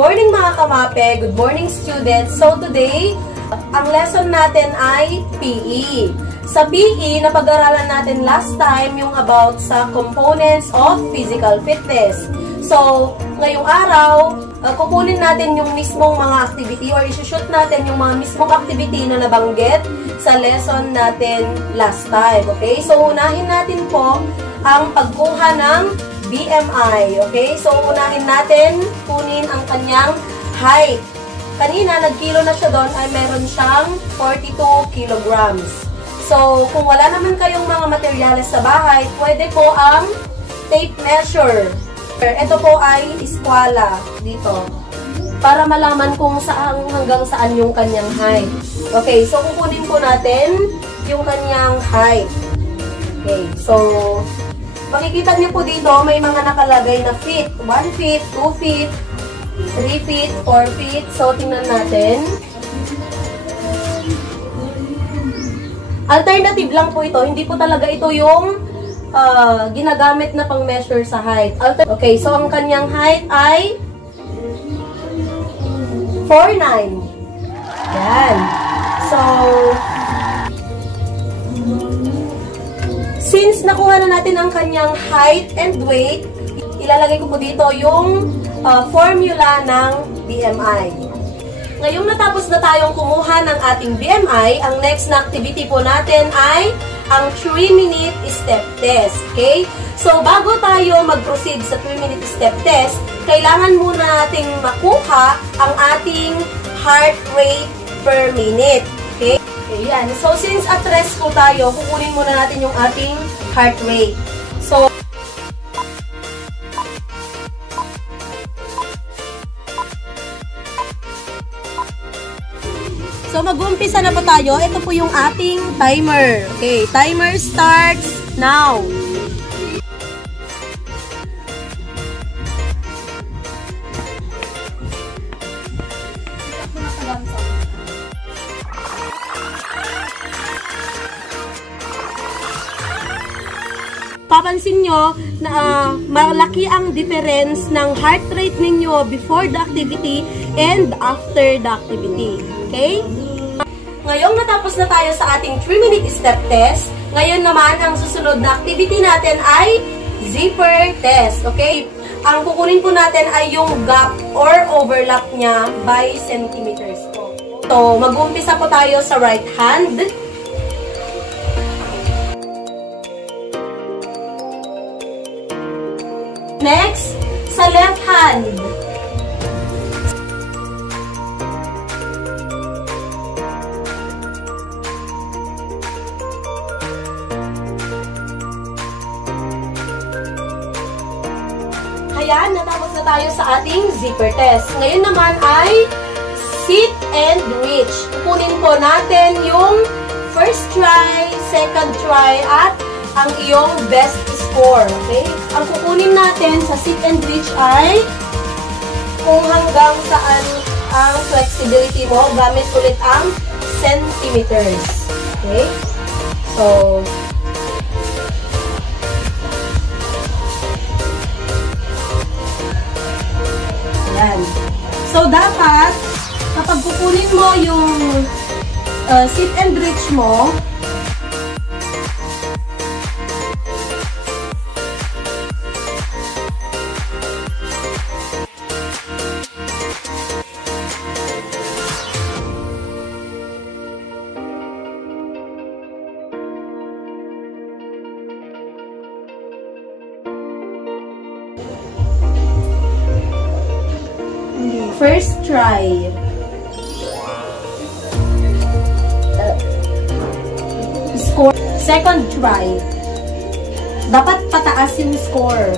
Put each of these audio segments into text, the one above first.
morning mga kamape! Good morning students! So today, ang lesson natin ay PE. Sa PE, napag-aralan natin last time yung about sa components of physical fitness. So, ngayong araw, kukunin natin yung mismong mga activity or isushoot natin yung mga mismong activity na nabanggit sa lesson natin last time. Okay? So, unahin natin po ang pagkuha ng BMI. Okay? So, unahin natin kunin ang kanyang height. Kanina, nagkilo na siya doon ay meron siyang 42 kilograms. So, kung wala naman kayong mga materyales sa bahay, pwede po ang tape measure. Ito po ay eskwala dito. Para malaman kung saan hanggang saan yung kanyang height. Okay, so kukunin po natin yung kanyang height. Okay, so makikita niyo po dito may mga nakalagay na feet. 1 feet, 2 feet, 3 feet, 4 feet. So, tingnan natin. Alternative lang po ito. Hindi po talaga ito yung ginagamit na pang-measure sa height. Okay, so ang kanyang height ay 4'9". Yan. So, since nakuha na natin ang kanyang height and weight, ilalagay ko po dito yung formula ng BMI. Ngayong natapos na tayong kumuha ng ating BMI, ang next na activity po natin ay ang 3-minute step test. Okay? So, bago tayo mag-proceed sa 3-minute step test, kailangan muna nating makuha ang ating heart rate per minute. Okay? Ayan. So, since at rest po tayo, kukunin muna natin yung ating heart rate. So, mag-uumpisa na po tayo. Ito po yung ating timer. Okay, timer starts now. Papansin nyo na malaki ang difference ng heart rate ninyo before the activity and after the activity. Okay? Ngayong natapos na tayo sa ating 3-minute step test, ngayon naman ang susunod na activity natin ay zipper test. Okay? Ang kukunin po natin ay yung gap or overlap niya by centimeters po. So, mag-uumpisa po tayo sa right hand. Next, sa left hand. Ayan, natapos na tayo sa ating zipper test. Ngayon naman ay sit and reach. Kukunin po natin yung first try, second try, at ang iyong best score. Okay? Ang kukunin natin sa sit and reach ay kung hanggang saan ang flexibility mo. Gamit ulit ang centimeters. Okay? So, ayan. So, dapat kapag kukunin mo yung sit and reach mo, first try. Score. Second try. Dapat pataas yung score.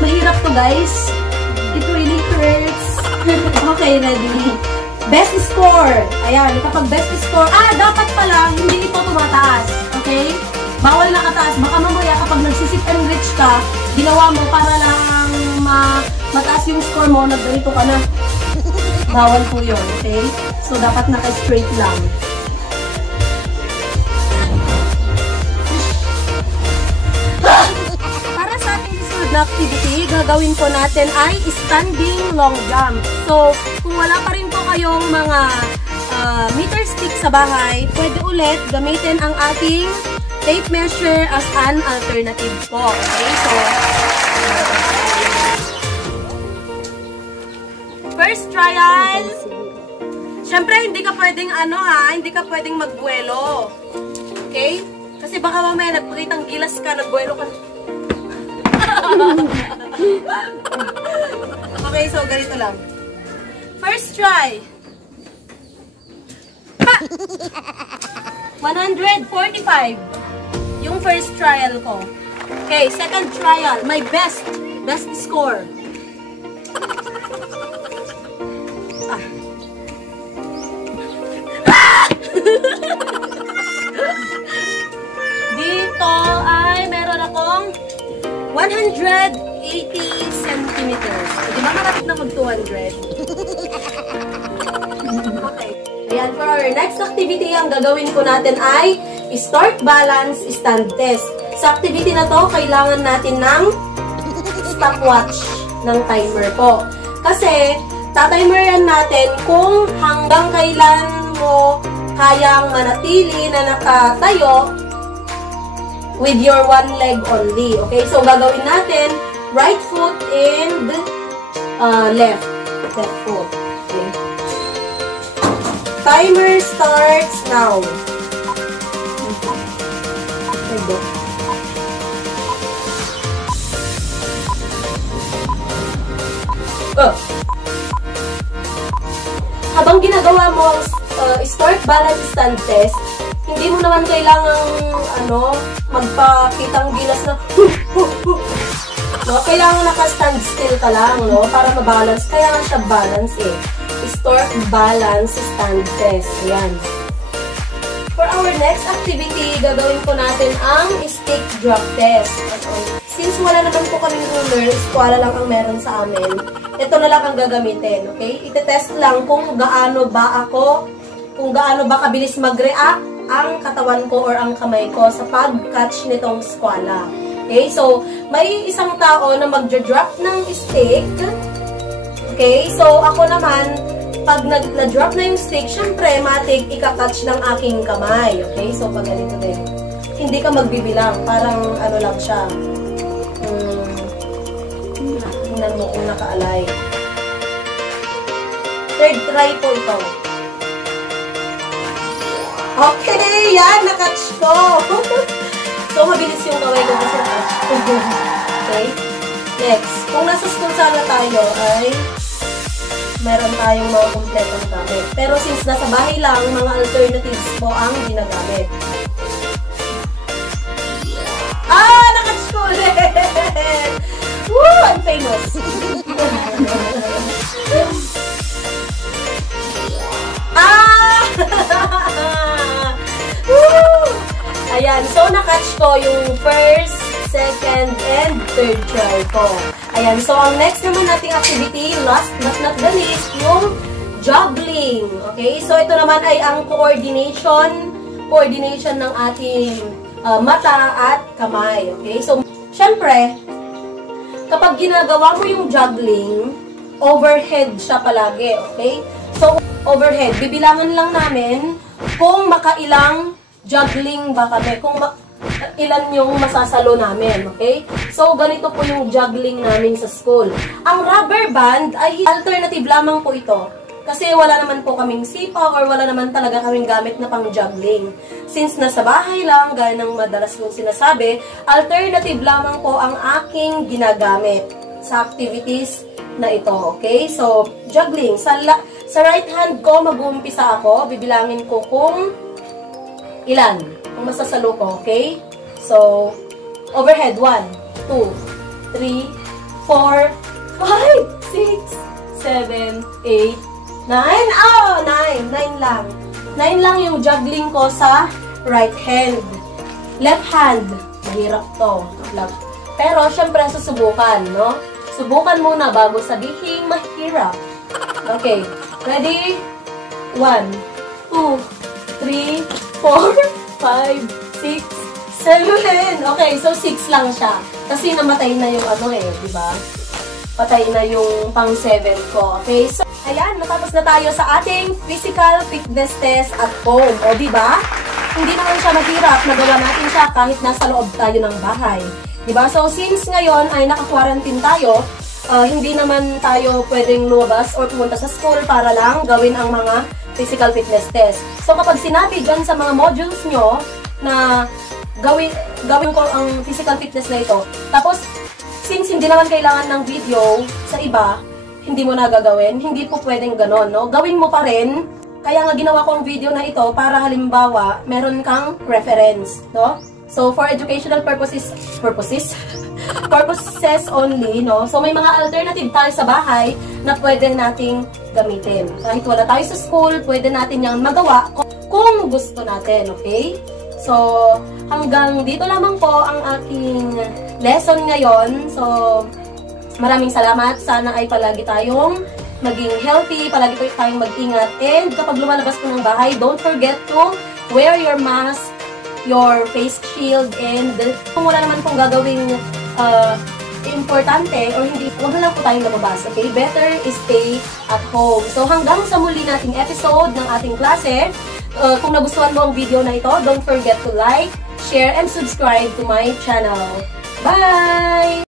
Mahirap to, guys. It really hurts. Okay, ready. Best score. Ayan, kapag best score, dapat pala hindi ito tumataas. Okay? Bawal nakataas. Baka mamaya kapag nagsisit and reach ka, ginawa mo para lang mataas yung score mo, nagganito ka na. Bawal po yun. Okay? So, dapat naka-straight lang. susunod na activity, gagawin po natin ay standing long jump. So, kung wala pa rin po kayong mga meter stick sa bahay, pwede ulit gamitin ang ating tape measure as an alternative po. Okay, so first trial. Siyempre, hindi ka pwedeng hindi ka pwedeng magbuelo. Okay? Kasi baka mamaya nagpakitang gilas ka, nagbuelo ka. Okay, so ganito lang. First try. 145. Yung first trial ko. Okay, second trial. My best score. Dito ay meron akong 180 centimeters. Di ba malapit na mag-200? Okay. Ayan, for our next activity, ang gagawin ko natin ay start, balance, stand test. Sa activity na to, kailangan natin ng stopwatch ng timer po. Kasi, tatimeran natin kung hanggang kailan mo kayang manatili na nakatayo with your one leg only. Okay, so gagawin natin right foot and left foot. Okay. Timer starts now. Habang ginagawa mo ang start, balance, stand test, hindi mo naman kailangang magpakitang gilas na no? Kailangan naka-stand still ka lang, no? Para mabalance. Kaya nga siya balance eh. Start, balance, stand test. Ayan. For our next activity, gagawin po natin ang stick drop test. Since wala naman po kaming ruler, eskwala lang ang meron sa amin, ito na lang ang gagamitin, okay? Ite-test lang kung gaano ba kabilis mag-react ang katawan ko or ang kamay ko sa pag-catch nitong skwala. Okay? So, may isang tao na magja-drop ng stick. Okay? So, ako naman, pag na-drop na yung stick, syempre, matik, ika-catch ng aking kamay. Okay? So, pag ganito din. Hindi ka magbibilang. Parang, lang siya. Tingnan mo kung nakaalay. Third try po ito. Okay, yan, na-catch ko. So, mabilis yung kaway ko kasi na-catch ko. Okay? Next, kung nasa school sana tayo ay meron tayong mga kompletong gamit. Pero since nasa bahay lang, mga alternatives po ang ginagamit. Na-catch ko ulit! Woo! I'm famous! Ayan, so na-catch ko yung first, second, and third try ko. Ayan, so ang next naman nating activity, last but not the least, yung juggling. Okay, so ito naman ay ang coordination ng ating mata at kamay. Okay, so syempre, kapag ginagawa mo yung juggling, overhead siya palagi. Okay, so overhead, bibilangan lang namin kung makailang juggling ba kami, kung ilan yung masasalo namin, okay? So, ganito po yung juggling namin sa school. Ang rubber band ay alternative lamang po ito. Kasi wala naman po kaming sipa or wala naman talaga kaming gamit na pang juggling. Since nasa bahay lang, gaya ng madalas kong sinasabi, alternative lamang po ang aking ginagamit sa activities na ito, okay? So, juggling. Sa right hand ko, mag-uumpisa ako. Bibilangin ko kung ilan kung masasalo ko, okay? So, overhead, 1, 2, 3, 4, 5, 6, 7, 8, 9. Oh, 9 lang. 9 lang yung juggling ko sa right hand. Left hand, mahirap to. Pero, syempre, susubukan, no? Subukan muna bago sabihin mahirap. Okay, ready? 1, 2, 3, 4, 5, 6, 7. Okay, so 6 lang siya. Kasi namatay na yung ano eh, di ba? Patay na yung pang 7 ko. Okay, so ayan, natapos na tayo sa ating physical fitness test at home. O, di ba? Hindi naman siya mahirap. Nagawa natin siya kahit nasa loob tayo ng bahay. Di ba? So, since ngayon ay naka-quarantine tayo, hindi naman tayo pwedeng lumabas or pumunta sa school para lang gawin ang mga physical fitness test. So, kapag sinabi dyan sa mga modules nyo na gawin ko ang physical fitness na ito, tapos, since hindi naman kailangan ng video sa iba, hindi mo na gagawin, hindi po pwedeng ganon, no? Gawin mo pa rin, kaya nga ginawa ko ang video na ito para halimbawa, meron kang reference, no? So, for educational purposes only, no? So, may mga alternative tayo sa bahay na pwede nating gamitin. Kahit wala tayo sa school, pwede natin yung magawa kung gusto natin, okay? So, hanggang dito lamang po ang aking lesson ngayon. So, maraming salamat. Sana ay palagi tayong maging healthy, palagi po tayong mag-ingat. And kapag lumalabas po ng bahay, don't forget to wear your mask, your face shield, and kung wala naman pong gagawing importante or hindi, huwag na lang po tayong lumabas, okay? Better stay at home. So, hanggang sa muli nating episode ng ating klase, kung nagustuhan mo ang video na ito, don't forget to like, share, and subscribe to my channel. Bye!